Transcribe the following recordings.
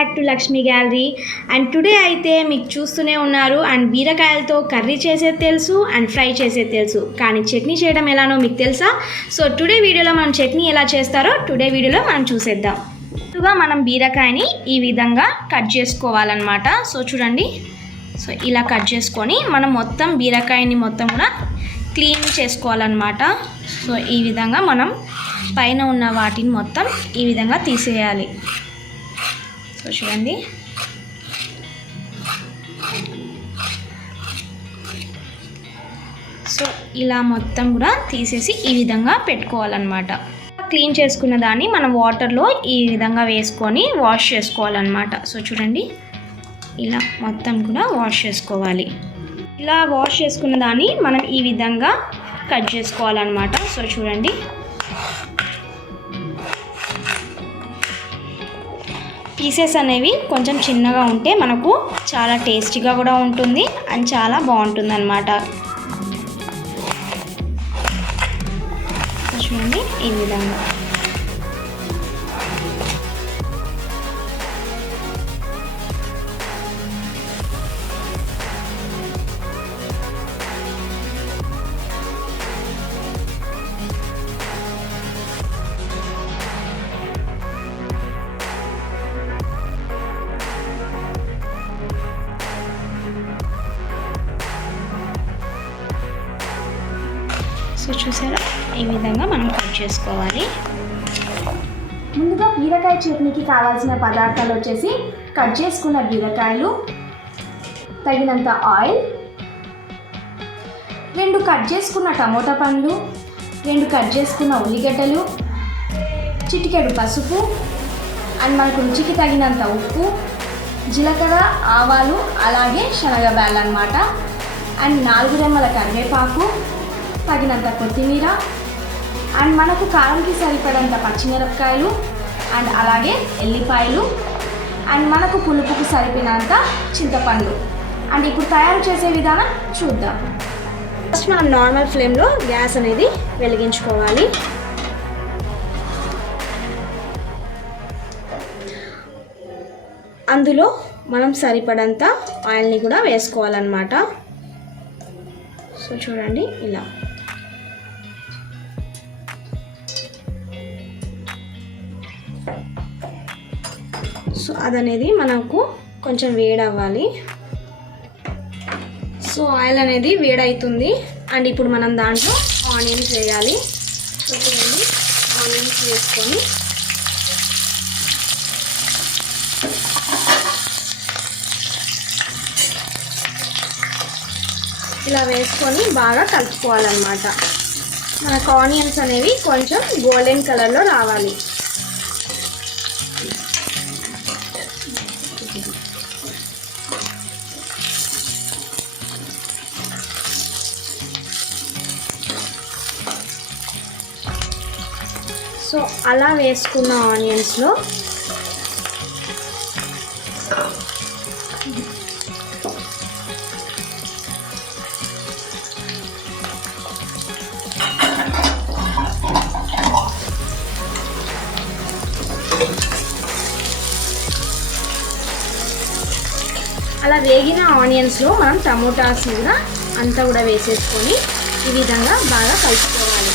Back to Lakshmi gallery. And today అయితే మీకు చూస్తూనే ఉన్నారు. అండ్ బీరకాయలతో కర్రీ చేసేది తెలుసు అండ్ ఫ్రై చేసేది తెలుసు, కానీ చట్నీ చేయడం ఎలానో మీకు తెలుసా? సో టుడే వీడియోలో మనం చట్నీ ఎలా చేస్తారో టుడే వీడియోలో మనం చూసేద్దాం. ముందుగా మనం బీరకాయని ఈ విధంగా కట్ చేసుకోవాలన్నమాట. సో చూడండి, సో ఇలా కట్ చేసుకొని మనం మొత్తం బీరకాయని మొత్తం కూడా క్లీన్ చేసుకోవాలన్నమాట. సో ఈ విధంగా మనం పైన ఉన్న వాటిని మొత్తం ఈ విధంగా తీసేయాలి. సో చూడండి, సో ఇలా మొత్తం కూడా తీసేసి ఈ విధంగా పెట్టుకోవాలన్నమాట. క్లీన్ చేసుకున్న దాన్ని మనం వాటర్లో ఈ విధంగా వేసుకొని వాష్ చేసుకోవాలన్నమాట. సో చూడండి, ఇలా మొత్తం కూడా వాష్ చేసుకోవాలి. ఇలా వాష్ చేసుకున్న దాన్ని మనం ఈ విధంగా కట్ చేసుకోవాలన్నమాట. సో చూడండి, పీసెస్ అనేవి కొంచెం చిన్నగా ఉంటే మనకు చాలా టేస్టీగా కూడా ఉంటుంది అండ్ చాలా బాగుంటుంది అన్నమాట. చూడండి ఈ విధంగా. సో చూసారా, ఈ విధంగా మనం కట్ చేసుకోవాలి. ముందుగా బీరకాయ చట్నీకి కావాల్సిన పదార్థాలు వచ్చేసి కట్ చేసుకున్న బీరకాయలు, తగినంత ఆయిల్, 2 కట్ చేసుకున్న టమోటా పండ్లు, 2 కట్ చేసుకున్న ఉల్లిగడ్డలు, చిటికెడు పసుపు అండ్ మనకు రుచికి తగినంత ఉప్పు, జీలకర్ర, ఆవాలు, అలాగే శనగబ్యాళ్ళు అన్నమాట. అండ్ 4 రెమ్మల కరివేపాకు, తగినంత కొత్తిమీర అండ్ మనకు కారంకి సరిపడంత పచ్చిమిరపకాయలు అండ్ అలాగే ఎల్లిపాయలు అండ్ మనకు పులుపుకు సరిపడినంత చింతపండు. అండ్ ఇప్పుడు తయారు చేసే విధానం చూద్దాం. ఫస్ట్ మనం నార్మల్ ఫ్లేమ్లో గ్యాస్ అనేది వెలిగించుకోవాలి. అందులో మనం సరిపడంత ఆయిల్ని కూడా వేసుకోవాలన్నమాట. సో చూడండి ఇలా. సో అదనేది మనకు కొంచెం వేడవ్వాలి. సో ఆయిల్ అనేది వేడవుతుంది అండ్ ఇప్పుడు మనం దాంట్లో ఆనియన్స్ వేయాలి. సో చూడండి, ఆనియన్స్ వేసుకొని ఇలా వేసుకొని బాగా కలుపుకోవాలన్నమాట. మనకు ఆనియన్స్ అనేవి కొంచెం గోల్డెన్ కలర్లో రావాలి. సో అలా వేసుకున్న ఆనియన్స్లో అలా వేగిన ఆనియన్స్లో మనం టమోటాస్ కూడా అంతా కూడా వేసేసుకొని ఈ విధంగా బాగా కలుపుకోవాలి.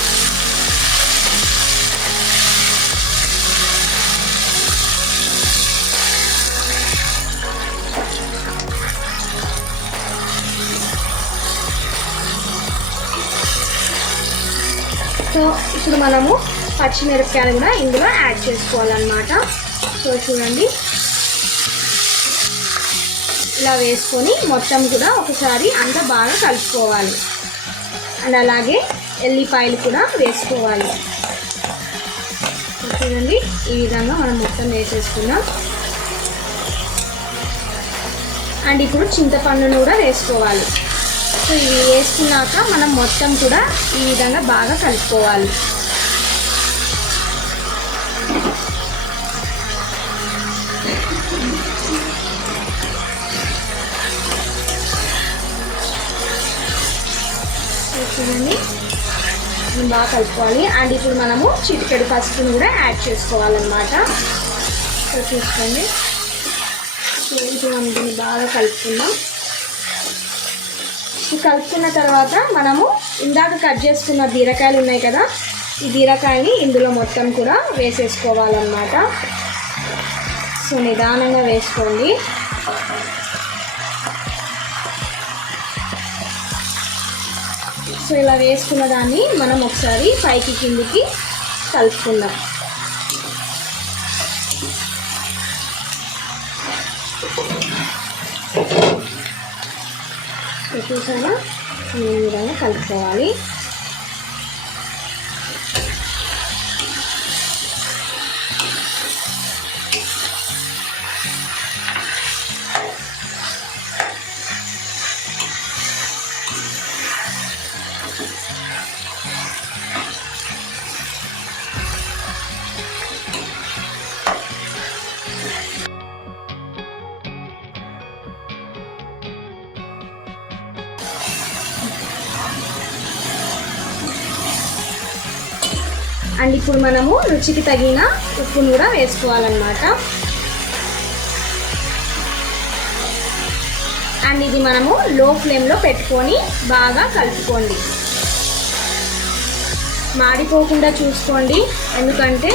సో ఇప్పుడు మనము పచ్చిమిరపకాయలు కూడా ఇందులో యాడ్ చేసుకోవాలన్నమాట. సో చూడండి, ఇలా వేసుకొని మొత్తం కూడా ఒకసారి అంతా బాగా కలుపుకోవాలి. అండ్ అలాగే ఎల్లిపాయలు కూడా వేసుకోవాలి. చూడండి, ఈ విధంగా మనం మొత్తం వేసేసుకున్నాం. అండ్ ఇప్పుడు చింతపండును కూడా వేసుకోవాలి. సో ఇవి వేసుకున్నాక మనం మొత్తం కూడా ఈ విధంగా బాగా కలుపుకోవాలి. చూడండి, బాగా కలుపుకోవాలి. అండ్ ఇప్పుడు మనము చిటికెడు పసుపును కూడా యాడ్ చేసుకోవాలన్నమాట. సో చూసుకోండి, ఇప్పుడు మనం దీన్ని బాగా కలుపుకుందాం. కలుపుకున్న తర్వాత మనము ఇందాక కట్ చేసుకున్న బీరకాయలు ఉన్నాయి కదా, ఈ బీరకాయని ఇందులో మొత్తం కూడా వేసేసుకోవాలన్నమాట. సో నిదానంగా వేసుకోండి. సో ఇలా వేసుకున్న దాన్ని మనం ఒకసారి పైకి కిందికి కలుపుకుందాం. చూసారా, ఈ విధంగా కలుపుకోవాలి. అండ్ ఇప్పుడు మనము రుచికి తగిన ఉప్పును కూడా వేసుకోవాలన్నమాట. అండ్ ఇది మనము లో ఫ్లేమ్లో పెట్టుకొని బాగా కలుపుకోండి. మాడిపోకుండా చూసుకోండి, ఎందుకంటే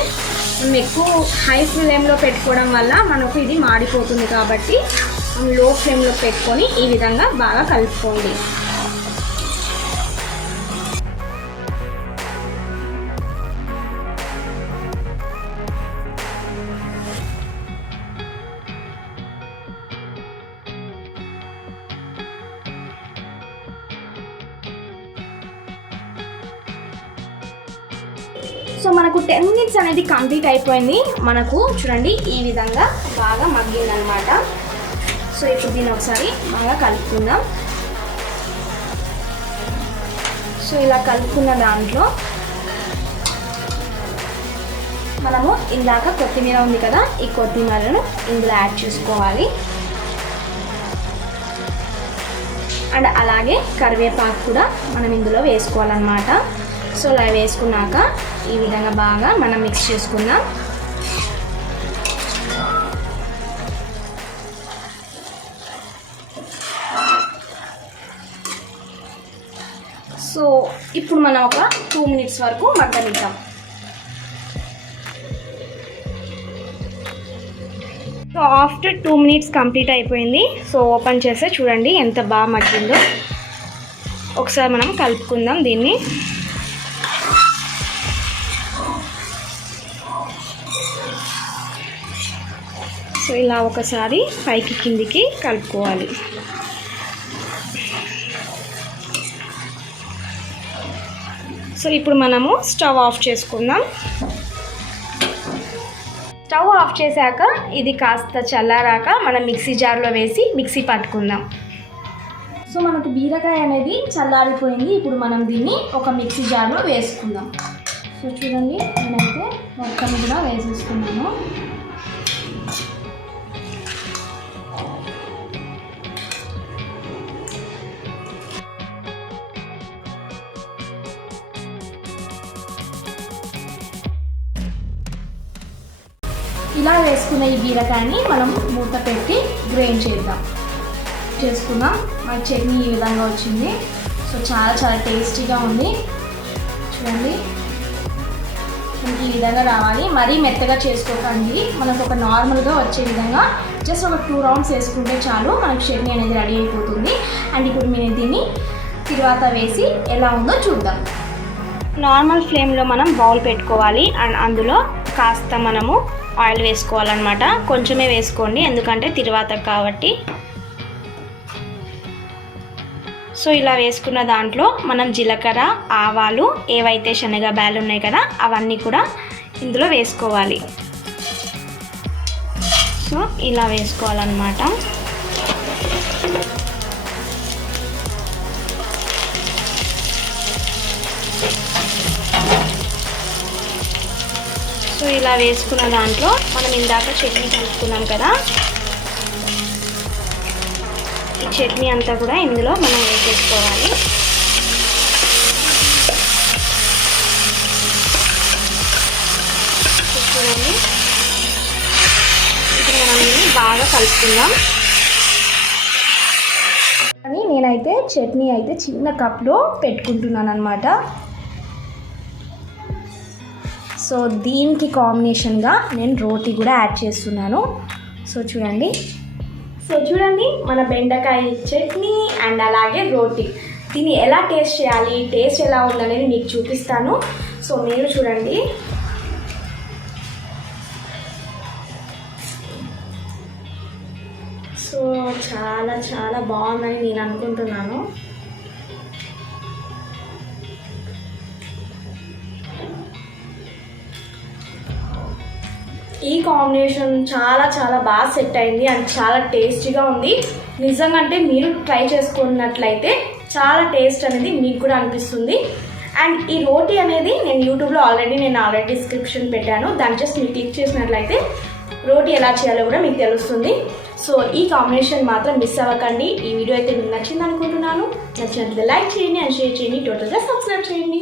మనం ఎక్కువ హై ఫ్లేమ్లో పెట్టుకోవడం వల్ల మనకు ఇది మాడిపోతుంది. కాబట్టి మనం లో ఫ్లేమ్లో పెట్టుకొని ఈ విధంగా బాగా కలుపుకోండి. సో మనకు 10 minutes అనేది కంప్లీట్ అయిపోయింది. మనకు చూడండి ఈ విధంగా బాగా మగ్గిందనమాట. సో ఇప్పుడు దీన్ని ఒకసారి బాగా కలుపుకుందాం. సో ఇలా కలుపుకున్న దాంట్లో మనము ఇందాక కొత్తిమీర ఉంది కదా, ఈ కొత్తిమీరను ఇందులో యాడ్ చేసుకోవాలి. అండ్ అలాగే కరివేపాకు కూడా మనం ఇందులో వేసుకోవాలన్నమాట. సో ఇలా వేసుకున్నాక ఈ విధంగా బాగా మనం మిక్స్ చేసుకుందాం. సో ఇప్పుడు మనం ఒక 2 minutes వరకు మగ్గనిద్దాం. సో ఆఫ్టర్ 2 minutes కంప్లీట్ అయిపోయింది. సో ఓపెన్ చేస్తే చూడండి ఎంత బాగా మగ్గిందో. ఒకసారి మనం కలుపుకుందాం దీన్ని. సో ఇలా ఒకసారి పైకి కిందికి కలుపుకోవాలి. సో ఇప్పుడు మనము స్టవ్ ఆఫ్ చేసుకుందాం. స్టవ్ ఆఫ్ చేశాక ఇది కాస్త చల్లారాక మనం మిక్సీ జార్లో వేసి మిక్సీ పట్టుకుందాం. సో మనకు బీరకాయ అనేది చల్లారిపోయింది. ఇప్పుడు మనం దీన్ని ఒక మిక్సీ జార్లో వేసుకుందాం. సో చూడండి, నేనైతే మొత్తం కూడా వేసేసుకున్నాను. ఇలా వేసుకున్న ఈ బీరకాయని మనం మూత పెట్టి గ్రైండ్ చేసుకుందాం. మన చట్నీ ఈ విధంగా వచ్చింది. సో చాలా చాలా టేస్టీగా ఉంది. చూడండి, మనకి ఈ విధంగా రావాలి. మరీ మెత్తగా చేసుకోకండి, మనకు ఒక నార్మల్గా వచ్చే విధంగా జస్ట్ ఒక 2 rounds వేసుకుంటే చాలు, మనకు చట్నీ అనేది రెడీ అయిపోతుంది. అండ్ ఇప్పుడు నేను దీన్ని తరువాత వేసి ఎలా ఉందో చూద్దాం. నార్మల్ ఫ్లేమ్లో మనం బౌల్ పెట్టుకోవాలి. అండ్ అందులో కాస్త మనము ఆయిల్ వేసుకోవాలన్నమాట. కొంచెమే వేసుకోండి, ఎందుకంటే తరువాత కాబట్టి. సో ఇలా వేసుకున్న దాంట్లో మనం జీలకర్ర, ఆవాలు, ఏవైతే శనగ బ్యాలు ఉన్నాయి కదా అవన్నీ కూడా ఇందులో వేసుకోవాలి. సో ఇలా వేసుకోవాలన్నమాట. సో ఇలా వేసుకున్న దాంట్లో మనం ఇందాక చట్నీ కలుపుకున్నాం కదా, ఈ చట్నీ అంతా కూడా ఇందులో మనం వేసేసుకోవాలి. చూడండి, ఇప్పుడు మనం దీన్ని బాగా బాగా కలుపుకుందాం. అని నేనైతే చట్నీ అయితే చిన్న కప్లో పెట్టుకుంటున్నాను అనమాట. సో దీనికి కాంబినేషన్గా నేను రోటీ కూడా యాడ్ చేస్తున్నాను. సో చూడండి మన బెండకాయ చట్నీ అండ్ అలాగే రోటీ. దీన్ని ఎలా టేస్ట్ చేయాలి, టేస్ట్ ఎలా ఉందనేది మీకు చూపిస్తాను. సో మీరు చూడండి. సో చాలా చాలా బాగుందని నేను అనుకుంటున్నాను. ఈ కాంబినేషన్ చాలా చాలా బాగా సెట్ అయింది అండ్ చాలా టేస్టీగా ఉంది. నిజంగా అంటే మీరు ట్రై చేసుకున్నట్లయితే చాలా టేస్ట్ అనేది మీకు కూడా అనిపిస్తుంది. అండ్ ఈ రోటీ అనేది నేను యూట్యూబ్లో ఆల్రెడీ డిస్క్రిప్షన్ పెట్టాను. దాన్ని జస్ట్ మీరు క్లిక్ చేసినట్లయితే రోటీ ఎలా చేయాలో కూడా మీకు తెలుస్తుంది. సో ఈ కాంబినేషన్ మాత్రం మిస్ అవ్వకండి. ఈ వీడియో అయితే మీకు నచ్చింది అనుకుంటున్నాను. నచ్చినట్లయితే లైక్ చేయండి అండ్ షేర్ చేయండి, టోటల్గా సబ్స్క్రైబ్ చేయండి.